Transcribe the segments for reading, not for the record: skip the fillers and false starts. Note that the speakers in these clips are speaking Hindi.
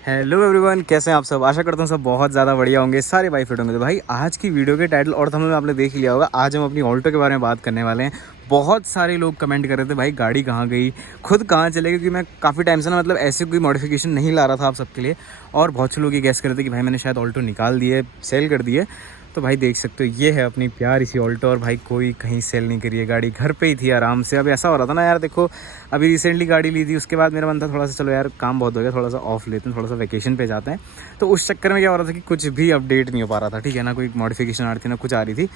हेलो एवरीवन, कैसे हैं आप सब। आशा करता हूँ सब बहुत ज़्यादा बढ़िया होंगे, सारे भाई फिट होंगे। तो भाई आज की वीडियो के टाइटल और थंबनेल में आपने देख लिया होगा। आज हम अपनी ऑल्टो के बारे में बात करने वाले हैं। बहुत सारे लोग कमेंट कर रहे थे भाई गाड़ी कहाँ गई, खुद कहाँ चले, क्योंकि मैं काफ़ी टाइम से ना मतलब ऐसे कोई मॉडिफिकेशन नहीं ला रहा था आप सबके लिए। और बहुत से लोग ये गैस कर रहे थे कि भाई मैंने शायद ऑल्टो निकाल दी है, सेल कर दी है। तो भाई देख सकते हो ये है अपनी प्यारी सी ऑल्टो। और भाई कोई कहीं सेल नहीं करी है, गाड़ी घर पे ही थी आराम से। अब ऐसा हो रहा था ना यार, देखो अभी रिसेंटली गाड़ी ली थी, उसके बाद मेरा मन था थोड़ा सा चलो यार काम बहुत हो गया, थोड़ा सा ऑफ लेते हैं, थोड़ा सा वैकेशन पे जाते हैं। तो उस चक्कर में क्या हो रहा था कि कुछ भी अपडेट नहीं हो पा रहा था, ठीक है ना, कोई मॉडिफिकेशन आ रही थी ना कुछ आ रही थी।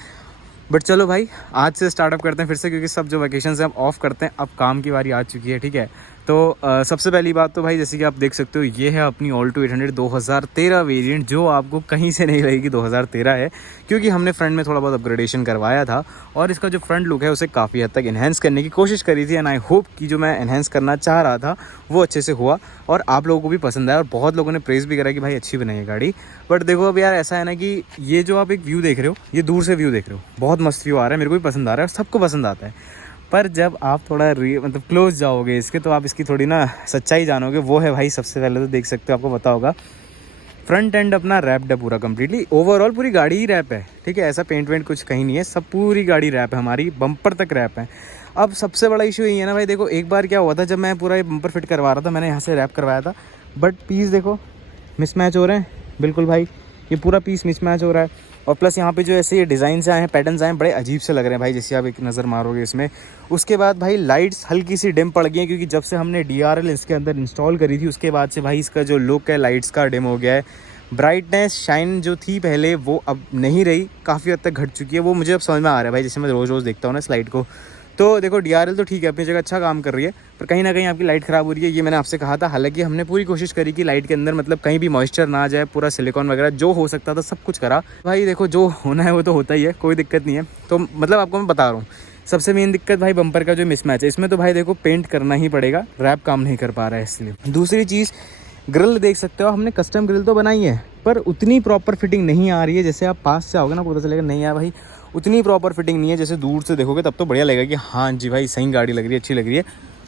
बट चलो भाई आज से स्टार्टअप करते हैं फिर से, क्योंकि सब जो वैकेशन से अब ऑफ करते हैं, अब काम की बारी आ चुकी है, ठीक है। तो सबसे पहली बात तो भाई जैसे कि आप देख सकते हो ये है अपनी ऑल्टो 800 2013 वेरिएंट, जो आपको कहीं से नहीं लगेगी 2013 है, क्योंकि हमने फ्रंट में थोड़ा बहुत अपग्रेडेशन करवाया था। और इसका जो फ्रंट लुक है उसे काफ़ी हद तक इन्हेंस करने की कोशिश करी थी। एंड आई होप कि जो मैं इन्हेंस करना चाह रहा था वो अच्छे से हुआ और आप लोगों को भी पसंद आया। और बहुत लोगों ने प्रेज़ भी करा कि भाई अच्छी बनाई है गाड़ी। बट देखो अब यार ऐसा है ना कि ये जो आप एक व्यू देख रहे हो, ये दूर से व्यू देख रहे हो, बहुत मस्त व्यू आ रहा है, मेरे को भी पसंद आ रहा है और सबको पसंद आता है। पर जब आप थोड़ा मतलब क्लोज जाओगे इसके, तो आप इसकी थोड़ी ना सच्चाई जानोगे। वो है भाई सबसे पहले तो देख सकते हो, आपको पता होगा फ्रंट एंड अपना रैप्ड है पूरा कम्प्लीटली। ओवरऑल पूरी गाड़ी ही रैप है, ठीक है, ऐसा पेंट वेंट कुछ कहीं नहीं है, सब पूरी गाड़ी रैप है, हमारी बम्पर तक रैप है। अब सबसे बड़ा इशू यही है ना भाई, देखो एक बार क्या हुआ था जब मैं पूरा ये बम्पर फिट करवा रहा था, मैंने यहाँ से रैप करवाया था, बट पीस देखो मिसमैच हो रहे हैं बिल्कुल भाई, ये पूरा पीस मिसमैच हो रहा है। और प्लस यहाँ पे जो ऐसे ये डिज़ाइन से आए हैं, पैटर्न्स आए हैं, बड़े अजीब से लग रहे हैं भाई, जैसे आप एक नज़र मारोगे इसमें। उसके बाद भाई लाइट्स हल्की सी डिम पड़ गई हैं, क्योंकि जब से हमने DRL इसके अंदर इंस्टॉल करी थी उसके बाद से भाई इसका जो लुक है लाइट्स का डिम हो गया है। ब्राइटनेस शाइन जो थी पहले वो अब नहीं रही, काफ़ी हद तक घट चुकी है। वो मुझे अब समझ में आ रहा है भाई, जैसे मैं रोज़ रोज़ देखता हूँ ना इस लाइट को। तो देखो DRL तो ठीक है, अपनी जगह अच्छा काम कर रही है, पर कहीं ना कहीं आपकी लाइट ख़राब हो रही है, ये मैंने आपसे कहा था। हालांकि हमने पूरी कोशिश करी कि लाइट के अंदर मतलब कहीं भी मॉइस्चर ना आ जाए, पूरा सिलिकॉन वगैरह जो हो सकता था सब कुछ करा भाई। देखो जो होना है वो तो होता ही है, कोई दिक्कत नहीं है। तो मतलब आपको मैं बता रहा हूँ सबसे मेन दिक्कत भाई बम्पर का जो मिसमैच है, इसमें तो भाई देखो पेंट करना ही पड़ेगा, रैप काम नहीं कर पा रहा है इसलिए। दूसरी चीज़ ग्रिल देख सकते हो, हमने कस्टम ग्रिल तो बनाई है पर उतनी प्रॉपर फिटिंग नहीं आ रही है। जैसे आप पास से आओगे ना पता चलेगा नहीं यार भाई उतनी प्रॉपर फिटिंग नहीं है। जैसे दूर से देखोगे तब तो बढ़िया लगेगा कि हाँ जी भाई सही गाड़ी लग रही है, अच्छी लग रही है।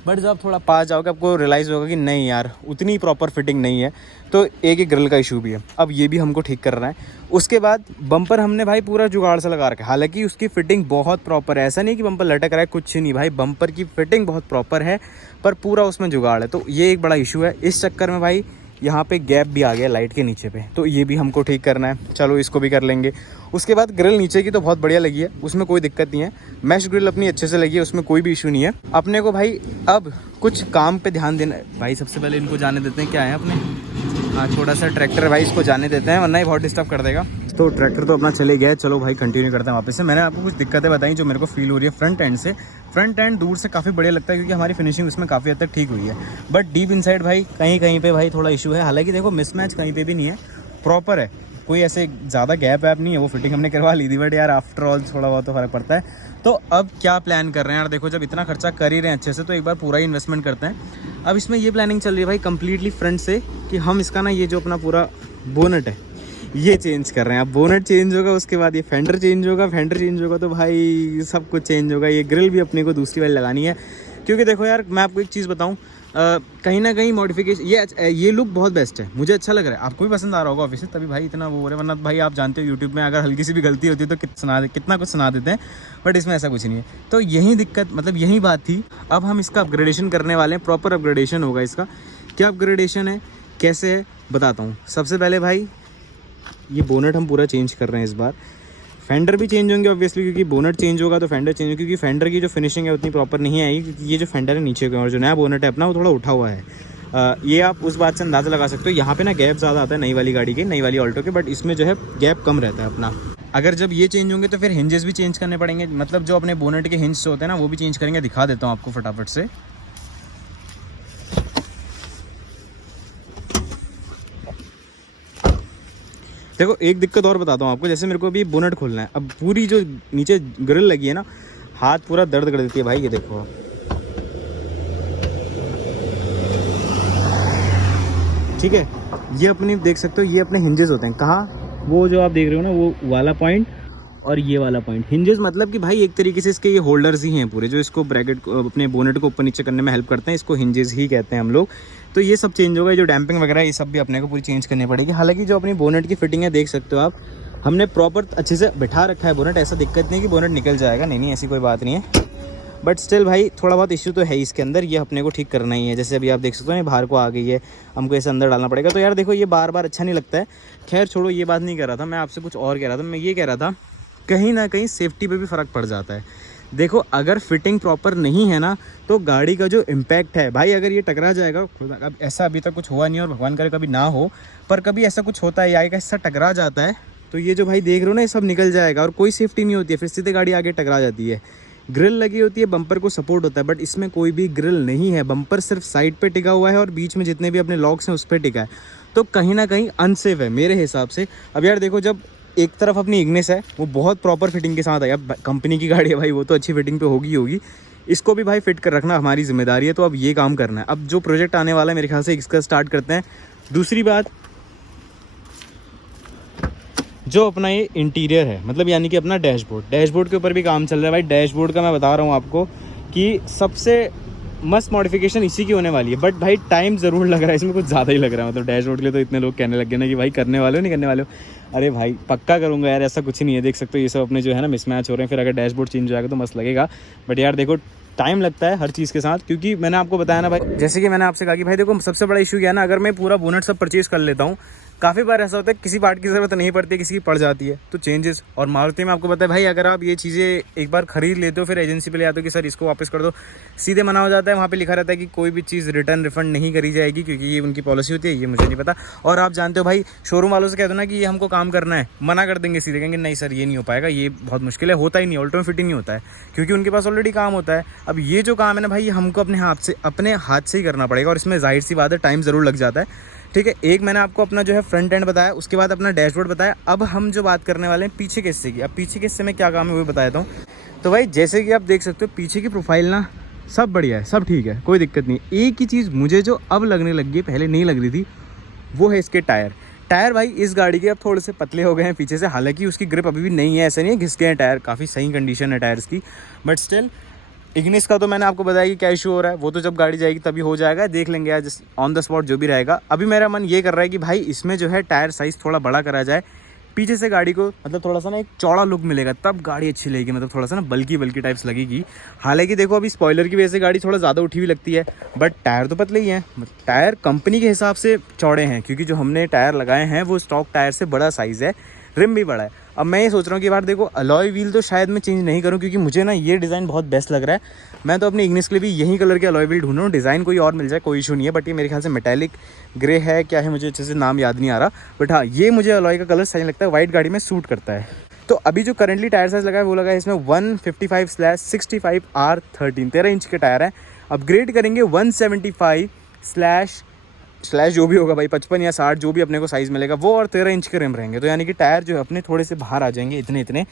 बट जब आप थोड़ा पास जाओगे आपको रियलाइज़ होगा कि नहीं यार उतनी प्रॉपर फिटिंग नहीं है। तो एक ग्रिल का इशू भी है, अब ये भी हमको ठीक करना है। उसके बाद बम्पर हमने भाई पूरा जुगाड़ से लगा रखा है, हालांकि उसकी फिटिंग बहुत प्रॉपर है, ऐसा नहीं कि बम्पर लटक रहा है, कुछ नहीं भाई, बम्पर की फिटिंग बहुत प्रॉपर है पर पूरा उसमें जुगाड़ है। तो ये एक बड़ा इशू है। इस चक्कर में भाई यहाँ पे गैप भी आ गया लाइट के नीचे पे, तो ये भी हमको ठीक करना है। चलो इसको भी कर लेंगे। उसके बाद ग्रिल नीचे की तो बहुत बढ़िया लगी है, उसमें कोई दिक्कत नहीं है। मैश ग्रिल अपनी अच्छे से लगी है, उसमें कोई भी इशू नहीं है। अपने को भाई अब कुछ काम पे ध्यान देना है भाई। सबसे पहले इनको जाने देते हैं क्या है अपने, हाँ छोटा सा ट्रैक्टर भाई, इसको जाने देते हैं वरना ही बहुत डिस्टर्ब कर देगा। तो ट्रैक्टर तो अपना चले गया है, चलो भाई कंटिन्यू करते हैं वापस से। मैंने आपको कुछ दिक्कतें बताई जो मेरे को फील हो रही है फ्रंट एंड से। फ्रंट एंड दूर से काफ़ी बढ़िया लगता है क्योंकि हमारी फिनिशिंग उसमें काफ़ी हद तक ठीक हुई है, बट डीप इनसाइड भाई कहीं कहीं पे भाई थोड़ा इशू है। हालांकि देखो मिसमैच कहीं पे भी नहीं है, प्रॉपर है, कोई ऐसे ज़्यादा गैप वैप नहीं है, वो फिटिंग हमने करवा ली थी। बट यार आफ्टर ऑल थोड़ा बहुत तो फ़र्क पड़ता है। तो अब क्या प्लान कर रहे हैं यार, देखो जब इतना खर्चा कर ही रहे हैं अच्छे से तो एक बार पूरा ही इन्वेस्टमेंट करते हैं। अब इसमें ये प्लानिंग चल रही है भाई कम्प्लीटली फ्रंट से कि हम इसका ना ये जो अपना पूरा बोनट है ये चेंज कर रहे हैं। अब बोनट चेंज होगा, उसके बाद ये फेंडर चेंज होगा, फेंडर चेंज होगा तो भाई सब कुछ चेंज होगा। ये ग्रिल भी अपने को दूसरी वाली लगानी है, क्योंकि देखो यार मैं आपको एक चीज़ बताऊं, कहीं ना कहीं मॉडिफिकेशन ये लुक बहुत बेस्ट है, मुझे अच्छा लग रहा है, आपको भी पसंद आ रहा होगा ऑफिस, तभी भाई इतना वो हो रहा है। वरना भाई आप जानते हो यूट्यूब में अगर हल्की सी भी गलती होती है तो कितना कुछ सुना देते हैं, बट इसमें ऐसा कुछ नहीं है। तो यही दिक्कत, मतलब यही बात थी। अब हम इसका अपग्रेडेशन करने वाले हैं, प्रॉपर अपग्रेडेशन होगा इसका। क्या अपग्रेडेशन है, कैसे है, बताता हूँ। सबसे पहले भाई ये बोनट हम पूरा चेंज कर रहे हैं इस बार। फेंडर भी चेंज होंगे ऑब्वियसली, क्योंकि बोनट चेंज होगा तो फेंडर चेंज होगा, क्योंकि फेंडर की जो फिनिशिंग है उतनी प्रॉपर नहीं आएगी, क्योंकि ये जो फेंडर है नीचे का और जो नया बोनट है अपना वो थोड़ा उठा हुआ है। ये आप उस बात से अंदाज़ा लगा सकते हो। यहाँ पे ना गैप ज़्यादा आता है नई वाली गाड़ी के, नई वाली ऑल्टो के, बट इसमें जो है गैप कम रहता है अपना। अगर जब ये चेंज होंगे तो फिर हिंजेस भी चेंज करने पड़ेंगे, मतलब जो अपने बोनट के हिंज होते हैं ना वो भी चेंज करेंगे। दिखा देता हूँ आपको फटाफट से। देखो एक दिक्कत और बताता हूँ आपको, जैसे मेरे को अभी बोनट खोलना है, अब पूरी जो नीचे ग्रिल लगी है ना, हाथ पूरा दर्द कर देती है भाई। ये देखो ठीक है, ये अपने देख सकते हो, ये अपने हिंजेस होते हैं। कहाँ, वो जो आप देख रहे हो ना वो वाला पॉइंट और ये वाला पॉइंट। हिंजेस मतलब कि भाई एक तरीके से इसके ये होल्डर्स ही हैं पूरे, जो इसको ब्रैकेट अपने बोनेट को ऊपर नीचे करने में हेल्प करते हैं, इसको हिंजेस ही कहते हैं हम लोग। तो ये सब चेंज होगा, जो डैम्पिंग वगैरह ये सब भी अपने को पूरी चेंज करनी पड़ेगी। हालांकि जो अपनी बोनेट की फिटिंग है देख सकते हो आप, हमने प्रॉपर अच्छे से बिठा रखा है बोनेट, ऐसा दिक्कत नहीं कि बोनेट निकल जाएगा, नहीं ऐसी कोई बात नहीं है। बट स्टिल भाई थोड़ा बहुत इश्यू तो है इसके अंदर, ये अपने को ठीक करना ही है। जैसे अभी आप देख सकते हो ये बाहर को आ गई है, हमको इसे अंदर डालना पड़ेगा। तो यार देखो ये बार बार अच्छा नहीं लगता है। खैर छोड़ो, ये बात नहीं कर रहा था मैं आपसे, कुछ और कह रहा था। मैं ये कह रहा था कहीं ना कहीं सेफ्टी पे भी फ़र्क पड़ जाता है। देखो अगर फिटिंग प्रॉपर नहीं है ना तो गाड़ी का जो इम्पैक्ट है भाई, अगर ये टकरा जाएगा, अब ऐसा अभी तक कुछ हुआ नहीं और भगवान करे कभी ना हो, पर कभी ऐसा कुछ होता है या एक ऐसा टकरा जाता है तो ये जो भाई देख रहे हो ना ये सब निकल जाएगा और कोई सेफ्टी नहीं होती है, फिर सीधे गाड़ी आगे टकरा जाती है। ग्रिल लगी होती है, बम्पर को सपोर्ट होता है, बट इसमें कोई भी ग्रिल नहीं है। बम्पर सिर्फ साइड पे टिका हुआ है और बीच में जितने भी अपने लॉक्स हैं उस पर टिका है, तो कहीं ना कहीं अनसेफ है मेरे हिसाब से। अब यार देखो, जब एक तरफ अपनी इग्निस है वो बहुत प्रॉपर फिटिंग के साथ है, अब कंपनी की गाड़ी है भाई, वो तो अच्छी फिटिंग पे होगी, इसको भी भाई फिट कर रखना हमारी जिम्मेदारी है। तो अब ये काम करना है। अब जो प्रोजेक्ट आने वाला है मेरे ख्याल से इसका स्टार्ट करते हैं। दूसरी बात, जो अपना ये इंटीरियर है, मतलब यानी कि अपना डैशबोर्ड के ऊपर भी काम चल रहा है भाई। डैशबोर्ड का मैं बता रहा हूँ आपको कि सबसे मस्त मॉडिफिकेशन इसी की होने वाली है, बट भाई टाइम ज़रूर लग रहा है इसमें, कुछ ज़्यादा ही लग रहा है। मतलब डैशबोर्ड के लिए तो इतने लोग कहने लग गए ना कि भाई करने वाले हो नहीं करने वाले हो। अरे भाई पक्का करूँगा यार, ऐसा कुछ नहीं है। देख सकते हो ये सब अपने जो है ना मिसमैच हो रहे हैं, फिर अगर डैशबोर्ड चेंज हो जाएगा तो मस्त लगेगा। बट यार देखो टाइम लगता है हर चीज़ के साथ, क्योंकि मैंने आपको बताया ना भाई, जैसे कि मैंने आपसे कहा कि भाई देखो सबसे बड़ा इशू क्या है ना, अगर मैं पूरा बोनट सब परचेज़ कर लेता हूँ, काफ़ी बार ऐसा होता है किसी पार्ट की ज़रूरत नहीं पड़ती, किसी की पड़ जाती है, तो चेंजेस। और मारुति में आपको पता है भाई, अगर आप ये चीज़ें एक बार खरीद लेते हो फिर एजेंसी पे ले आते हो कि सर इसको वापस कर दो, सीधे मना हो जाता है। वहाँ पे लिखा रहता है कि कोई भी चीज़ रिटर्न रिफंड नहीं करी जाएगी, क्योंकि ये उनकी पॉलिसी होती है, ये मुझे नहीं पता। और आप जानते हो भाई, शोरूम वालों से कह दो ना कि ये हमको काम करना है, मना कर देंगे सीधे, कहेंगे नहीं सर ये नहीं हो पाएगा, ये बहुत मुश्किल है, होता ही नहीं, ऑल्टो में फिटिंग नहीं होता है, क्योंकि उनके पास ऑलरेडी काम होता है। अब ये जो काम है ना भाई, हमको अपने हाथ से ही करना पड़ेगा, और इसमें जाहिर सी बात है टाइम ज़रूर लग जाता है। ठीक है, एक मैंने आपको अपना जो है फ्रंट एंड बताया, उसके बाद अपना डैशबोर्ड बताया। अब हम जो बात करने वाले हैं पीछे के हिस्से की। अब पीछे के हिस्से में क्या काम है वो बता देता हूँ। तो भाई जैसे कि आप देख सकते हो पीछे की प्रोफाइल ना सब बढ़िया है, सब ठीक है, कोई दिक्कत नहीं। एक ही चीज़ मुझे जो अब लगने लगी है, पहले नहीं लग रही थी, वो है इसके टायर भाई इस गाड़ी के अब थोड़े से पतले हो गए हैं पीछे से। हालांकि उसकी ग्रिप अभी भी नहीं है, ऐसा नहीं है घिस गए हैं टायर, काफ़ी सही कंडीशन है टायर्स की, बट स्टिल। इग्निस का तो मैंने आपको बताया कि क्या इशू हो रहा है, वो तो जब गाड़ी जाएगी तभी हो जाएगा, देख लेंगे आज ऑन द स्पॉट जो भी रहेगा। अभी मेरा मन ये कर रहा है कि भाई इसमें जो है टायर साइज़ थोड़ा बड़ा करा जाए, पीछे से गाड़ी को मतलब थोड़ा सा ना एक चौड़ा लुक मिलेगा, तब गाड़ी अच्छी लगेगी, मतलब थोड़ा सा ना बल्कि टाइप्स लगेगी। हालांकि देखो अभी स्पॉइलर की वजह से गाड़ी थोड़ा ज़्यादा उठी हुई लगती है, बट टायर तो पतले ही हैं। टायर कंपनी के हिसाब से चौड़े हैं, क्योंकि जो हमने टायर लगाए हैं वो स्टॉक टायर से बड़ा साइज़ है, रिम भी बड़ा है। अब मैं ये सोच रहा हूँ कि बार देखो अलॉय व्हील तो शायद मैं चेंज नहीं करूँ, क्योंकि मुझे ना ये डिज़ाइन बहुत बेस्ट लग रहा है। मैं तो अपनी इग्निस के लिए भी यही कलर के अलॉय व्हील ढूंढ रहा हूँ, डिज़ाइन कोई और मिल जाए कोई इशू नहीं है, बट ये मेरे ख्याल से मेटालिक ग्रे है, क्या है मुझे अच्छे से नाम याद नहीं आ रहा, बट हाँ ये मुझे अलॉय का कलर सही लगता है, वाइट गाड़ी में सूट करता है। तो अभी जो करंटली टायर साइज़ लगा है वो लगा है इसमें 155/65 R13, 13 इंच के टायर हैं। अपग्रेड करेंगे 175/ जो भी होगा भाई 55 या 60 जो भी अपने को साइज़ मिलेगा वो, और 13 इंच के रिम रहेंगे। तो यानी कि टायर जो है अपने थोड़े से बाहर आ जाएंगे इतने,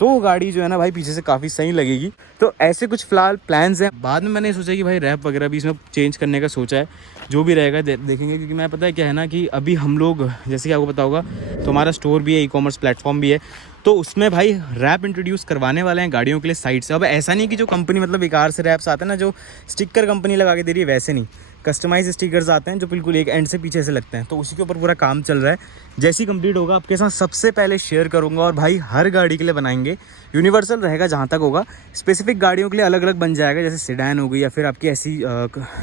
तो गाड़ी जो है ना भाई पीछे से काफ़ी सही लगेगी। तो ऐसे कुछ फिलहाल प्लान्स हैं। बाद में मैंने सोचा कि भाई रैप वगैरह भी इसमें चेंज करने का सोचा है, जो भी रहेगा देखेंगे। क्योंकि मैं पता है क्या है ना कि अभी हम लोग जैसे कि आपको पता होगा तो हमारा स्टोर भी है, ई-कॉमर्स प्लेटफॉर्म भी है, तो उसमें भाई रैप इंट्रोड्यूस करवाने वाले हैं गाड़ियों के लिए साइड से। अब ऐसा नहीं कि जो कंपनी मतलब बेकार से रैप्स आते हैं ना, जो स्टिकर कंपनी लगा के दे रही है, वैसे नहीं, कस्टमाइज स्टिकर्स आते हैं जो बिल्कुल एक एंड से पीछे से लगते हैं, तो उसी के ऊपर पूरा काम चल रहा है। जैसे ही कंप्लीट होगा आपके साथ सबसे पहले शेयर करूंगा, और भाई हर गाड़ी के लिए बनाएंगे, यूनिवर्सल रहेगा जहाँ तक होगा, स्पेसिफिक गाड़ियों के लिए अलग अलग बन जाएगा, जैसे सेडान हो गई या फिर आपकी ऐसी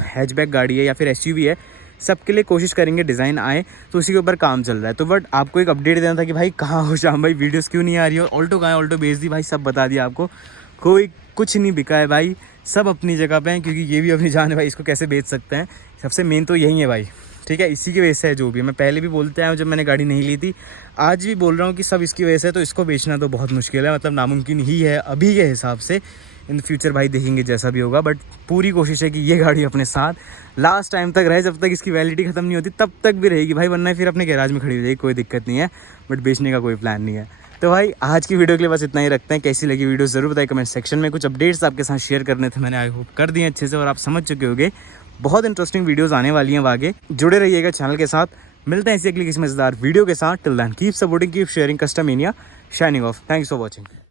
हैचबैक गाड़ी है या फिर एसयूवी है, सबके लिए कोशिश करेंगे डिज़ाइन आए, तो उसी के ऊपर काम चल रहा है। तो बट आपको एक अपडेट देना था कि भाई कहाँ हो श्याम भाई, वीडियोस क्यों नहीं आ रही हो, ऑल्टो कहाँ है, ऑल्टो बेच दी भाई, सब बता दिया आपको, कोई कुछ नहीं बिका है भाई, सब अपनी जगह पे हैं, क्योंकि ये भी अपनी जान है भाई, इसको कैसे बेच सकते हैं, सबसे मेन तो यही है भाई। ठीक है, इसी की वजह से है जो भी, मैं पहले भी बोलते आया हूँ जब मैंने गाड़ी नहीं ली थी, आज भी बोल रहा हूँ कि सब इसकी वजह से, तो इसको बेचना तो बहुत मुश्किल है, मतलब नामुमकिन ही है अभी के हिसाब से। इन फ्यूचर भाई देखेंगे जैसा भी होगा, बट पूरी कोशिश है कि ये गाड़ी अपने साथ लास्ट टाइम तक रहे, जब तक इसकी वैलिडिटी ख़त्म नहीं होती तब तक भी रहेगी भाई, वरना फिर अपने गैराज में खड़ी हो जाएगी, कोई दिक्कत नहीं है, बट बेचने का कोई प्लान नहीं है। तो भाई आज की वीडियो के लिए बस इतना ही रखते हैं। कैसी लगी वीडियो ज़रूर बताइए कमेंट सेक्शन में। कुछ अपडेट्स आपके साथ शेयर करने थे, मैंने आई होप कर दिए अच्छे से, और आप समझ चुके होंगे बहुत इंटरेस्टिंग वीडियोस आने वाली हैं, आगे जुड़े रहिएगा चैनल के साथ। मिलते हैं इसी अगली किसी मज़ेदार वीडियो के साथ। Till then keep supporting, keep sharing, custom India shining off. Thanks for watching.